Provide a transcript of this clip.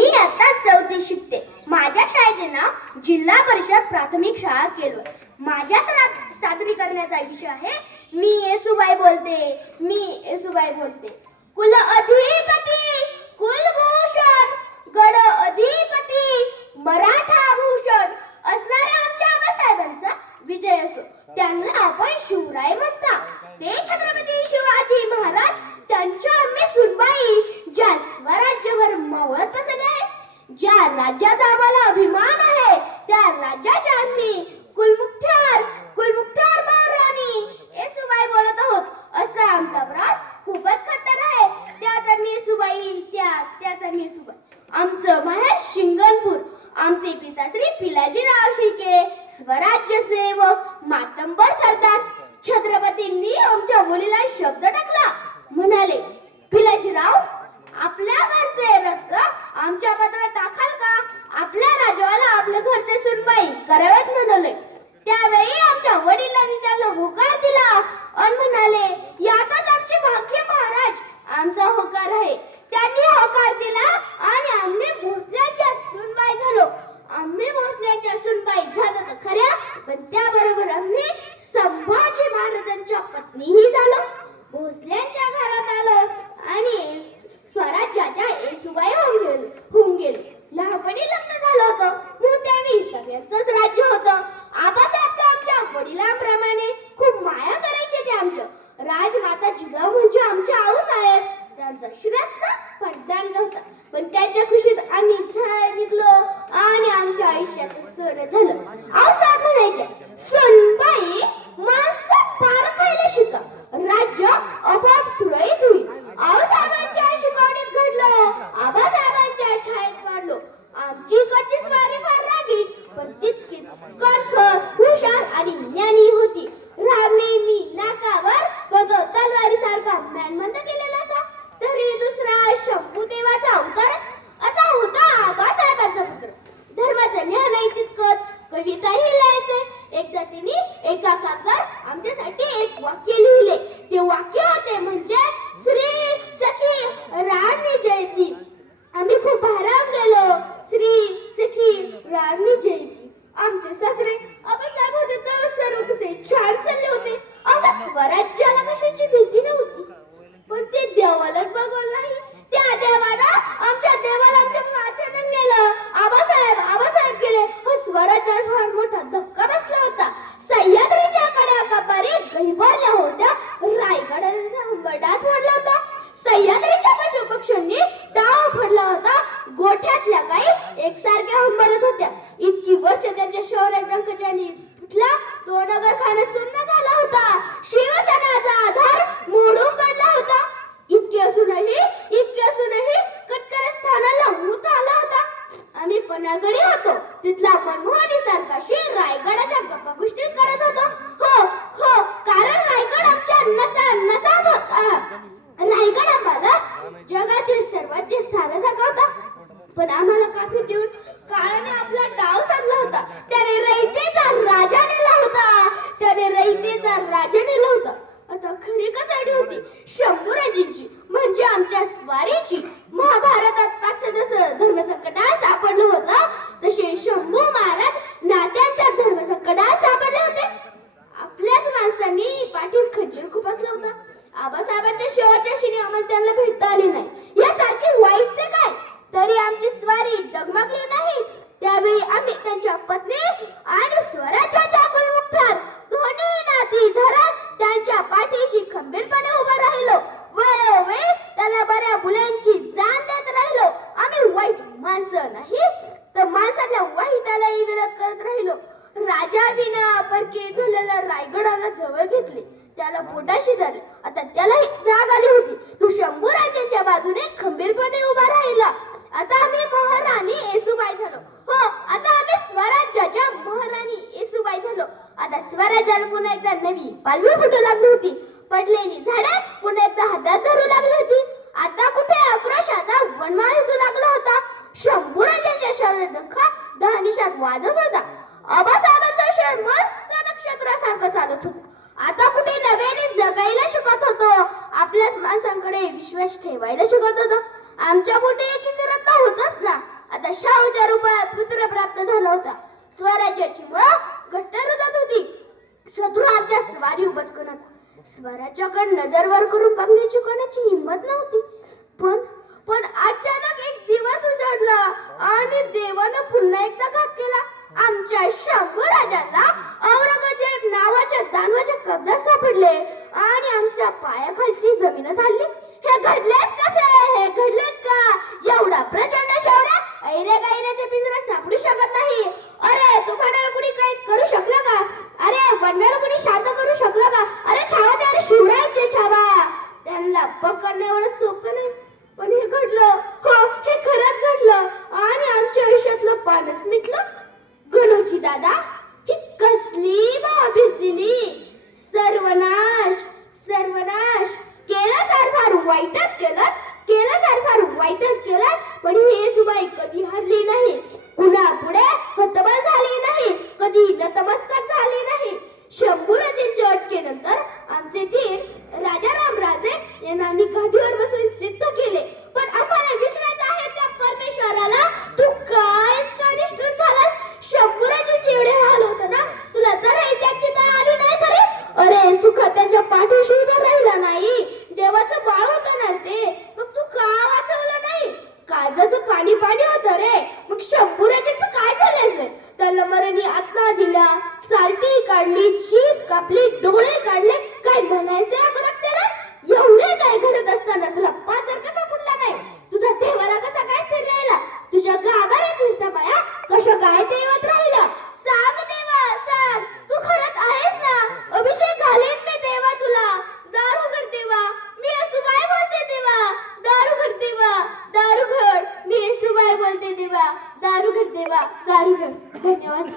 मी आता 4थी शिकते. माझ्या शाळेचे नाव जिल्हा परिषद प्राथमिक शाळा केलोळ. माझ्या सादरीकरणाचा विषय आहे मी येसूबाई बोलते. कुल अधिपती कुलभूषण गड अधिपती मराठा भूषण असणाऱ्या आमच्या आबासाहेबांचा विजय असो. त्यांना आपण शिवराय म्हणता. ते छत्रपती शिवाजी महाराज त्यांच्या आम्ही सुनबाई ज्या स्वराज्यभर मावळत बसले आहे, ज्या राज्याचा आम्हाला अभिमान आहे, त्या राज्याच्या आम्ही कुलमुख्तार महाराणी येसूबाई बोलत आहोत. असा आमचा प्रवास खूपच खट्टर आहे. त्याचा मी येसूबाई त्याचा मी येसूबाई. आमचं माहेर शिंगणपूर. आमचे पिता श्री पिलाजीराव शिर्के स्वराज्य सेवक मातंबर सरदार. छत्रपतींनी आमच्या मुलीला शब्द टाकला. म्हणाले, पिलाजीराव आपल्या घरचे रक्त आमच्या पत्रात टाकाल का? आपल्या राजाला आपल्या घरचे सुनबाई करावेत म्हणाले. त्यावेळी आमच्या वडिलांनी त्याला होकार दिला आणि म्हणाले, यातच आमचे भाग्य महाराज. आमचा होकार आहे. त्यांनी होकार दिला आणि आम्ही भोसल्याच्या सुनबाई झालो. तर खऱ्या, पण त्याबरोबर आम्ही संभाजी महाराजांच्या पत्नीही झालो. भोसल्यांच्या घरात आलो आणि स्वराज्याच्या येसूबाई होऊन गेलो. लहानपणी लग्न झालं होतं म्हणून त्यावेळी सगळ्यांचंच राज्य होतं. आबासाहेब तर आमच्या वडिलांप्रमाणे खूप माया करायचे. ते आमच्या राजमाता जिजाऊ म्हणजे आमच्या आऊसाहेब. त्यांचा शिरस्ता पडदान नव्हता, पण त्यांच्या खुशीत आम्ही निघलो आणि आमच्या आयुष्याचं सोनं झालं. आऊसाहेब म्हणायचे, सुनबाई मांस फार खायला शिका, राज्य आपोआप सुरळीत होईल. आऊसाहेबांच्या शिकवणीत घडलं, आबासाहेबांच्या छायेत वाढलो. आमची कच्ची स्वारी फार रागीट, पण तितकीच कणखर, हुशार आणि ज्ञानी होती. रामने मी नाकावर तो तलवारीसारखा मॅनमंद केलेला असा, तरी दुसरा शंभू देवाचा अवतारच असा होता आबासाहेबांचा पुत्र. धर्माचं ज्ञानही तितकंच, कविताही लिहायचे. एकदा तिने एका कागदावर आमच्यासाठी एक वाक्य लिहिले. ते वाक्य होते म्हणजे श्री सखी राणी जयंती. आम्ही खूप भारावून गेलो. श्री सखी राणी जयंती. आमचे सासरे आबासाहेब होते तर सर्व कसे छान चालले होते. आम्हा स्वराज्याला कशाची भीती नव्हती, पण ते देवालाच बघवलं नाही. त्या देवाला आमच्या नाचानं नेलं. आबासाहेब गेले. स्वराज्याला फार मोठा धक्का बसला होता. सह्याद्रीच्या कड्या कपारी गहिवरल्या होत्या. रायगडाचा हंबरडाच मोडला होता. सह्याद्रीच्या पशुपक्ष्यांनी डाव फोडला होता. गोठ्यातल्या गायी एकसारख्या हंबरत होत्या. इतकी वर्ष त्यांच्या शौर्यदंकजाने फुटला. तो नगरखाना सुन्न झाला होता. शिवसेनाचा आधार मोडून पडला होता. इतके असूनही कटकरस्थानाला ऊत आला होता. आम्ही पन्हाळगडी होतो. तिथला मनमोहनी सारखाशी रायगडाच्या गप्पा गोष्टीत करत होतो. हो, कारण रायगड आमच्या नसात होता. रायगड आम्हाला जगातील सर्वोच्च स्थानासारखा होता. पण आम्हाला काफी देऊन काळाने आपला डाव साधला होता. त्याने रयतेचा राजा नेला होता. आता खरी कसाडी होती शंभूराजींची, म्हणजे आमच्या स्वारीची. महाभारतात जसं धर्मसंकटात सापडलं होतं, तसे शंभू महाराज नात्यांच्या धर्मसंकटात सापडले होते. आपल्याच माणसांनी पाठीत खंजीर खुपसला होता. आबासाहेबांच्या शेवटच्या क्षणी आम्हाला त्यांना भेटता आले नाही. यासारखे वाईट ते काय, तरी आमची स्वारी डगमगली नाही. त्यावेळी आम्ही त्यांच्या पत्नी आणि स्वराज्याच्या कुलमुख्तार दोन्ही नाती धरत त्यांच्या पाठीशी खंबीरपणे उभा राहिलो. वेळोवेळी त्यांना बऱ्या मुलांची जाण देत राहिलो. आम्ही वाईट माणसं नाही, तर माणसाच्या वाईटालाही विरोध करत राहिलो. राजाविना परके झालेल्या रायगडाला जवळ घेतले. त्याला पोटाशी धरले. आता त्यालाही जाग आली होती. तो शंभूराजांच्या बाजूने खंबीरपणे उभा राहिला. आता आम्ही महाराणी येसूबाई झालो. आता आम्ही स्वराज्याच्या महाराणी येसूबाई झालो. आता स्वराज्याला पुन्हा एकदा नवी पालवी फुटू लागली होती. पडलेली झाडे पुन्हा एकदा हातात धरू लागली होती. आता कुठे आक्रोशाचा वनमाळ हिजू लागला होता. शंभूराजांच्या शौर्यदंखा दहनिशात वाजत होता. आबासाहेबांचा शहर मस्त नक्षत्रासारखं चालत होतं. आता कुठे नव्याने जगायला शिकत होतो. आपल्याच माणसांकडे विश्वास ठेवायला शिकत होतो. आमच्या ते एकीकरण होतच ना. आता शाहूच्या रूपात पुत्र प्राप्त झाला होता. स्वराज्याची मुळं घट्ट रुजत होती. शत्रू आमच्या स्वारी उबचकून होता. स्वराज्याकडे नजर वर करून बघण्याची कोणाची हिंमत नव्हती. पण अचानक एक दिवस उजाडला आणि देवानं पुन्हा एकदा घात केला. आमच्या शंभू राजाला औरंगजेब नावाच्या दानवाच्या कब्जात सापडले आणि आमच्या पायाखालची जमीनच हल्ली. हे घडलेच कसे? हे घडलेच का? एवढा प्रचंड शौर्य ऐरे गायऱ्याच्या पिंजऱ्यात सापडू शकत नाही. अरे तुफानाला कुणी काही करू शकलं का? अरे वन्याला कुणी शांत करू शकलं का? अरे छावा ते, अरे शिवरायांचे छावा. त्यांना पकडणं एवढं सोपं नाही. पण हे घडलं. हो, हे खरंच घडलं आणि आमच्या आयुष्यातलं पानच मिटलं. गणोजी दादा, ही कसली भाबीच दिली. सर्वनाश सर्वनाश केलं सार फार वाईटच केलंस. पण ही सुबाई कधी हरली नाही. कुणा पुढे हतबल झाली नाही. कधी नतमस्तक झाली नाही. शंभूराजेंच्या अटकेनंतर आमचे धीर राजा रामराजे यांना आम्ही गादीवर बसून सिद्ध केले. पण आम्हाला विसरायचं आहे त्या परमेश्वराला. तू काय इतका निष्ठुर झालास? शंभूराजेंचे एवढे हाल होत ना, तुला जरा त्याची दया आली नाही खरी? अरे सुखात त्यांच्या पाठीशी उभा राहिला नाही. देवाचं बाळ होतं ना ते, मग तू का वाचवलं नाही? काळजाचं पाणी पाणी होतं रे. मग शंभूराजेंचं काय झालं? त्याला मरणी आत्मा दिला, सालटी काढली, जीभ कापली, डोळे काढले. काय म्हणायचे अगोदर त्याला? एवढे काय घडत असताना तुला पाचर कसा फुटला नाही? तुझा देवाला कसा काय स्थिर राहिला? तुझ्या गाभाऱ्यातील समाया कशा काय देवत राहिला? सांग देवा, सांग, तू खरंच आहेस ना? अभिषेक घालेन मी देवा तुला. दार उघड देवा, मी येसूबाई बोलते देवा. दार उघड देवा, दार उघड, मी येसूबाई बोलते देवा. दार उघड देवा, दार उघड. धन्यवाद.